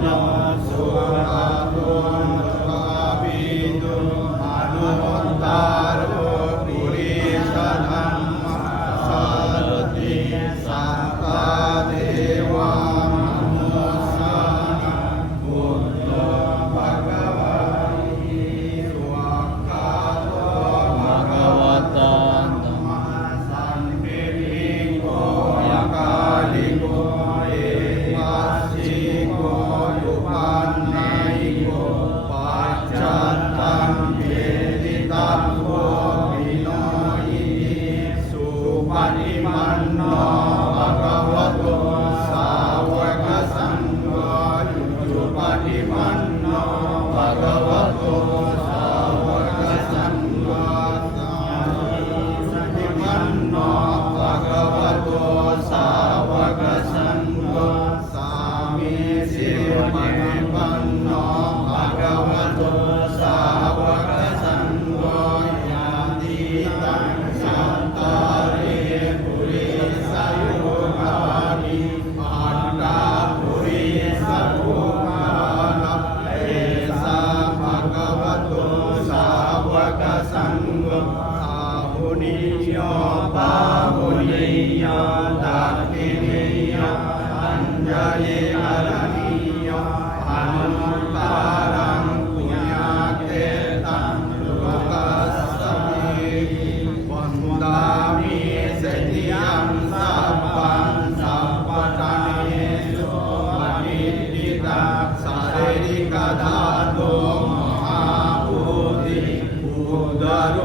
โนสุขโตภะวิตุอนุตตโรปุริสธัมมัสสารติสัทธาเทวามนุสสานังพุทโธภควาติสุขโตภควตาธัมมัสสันติโกยะกาลิโกเอวัสสิโกยุปันนัยโกปัจจัตตังเปติตัพโพวิโนยิสุปฏิปันโนภะคะวะโตสาวกสังโฆสุปฏิปันโนภะคะวะโตสาวกสังโฆสุปฏิปันโนภะคะวะโตสาวกสังโฆสามิสิปฏิปันโนภะคะวะโตสาวกสังโฆญาติตังสัตตาเรปุริสยุคานิอัตตาปุริสภูมานัพเพสะภะคะวะโตสาวกสังโฆอาหุนิโยปาหุนิโยตักขินิโยอัญญลิอรณิโยอนุตตรังปุญญาเกตังโลกัสสมิวันตามิเสติยังสัพพังสัพพะทานิสุปฏิทิตาสาเรริกธาตุมหาภูติอุดโร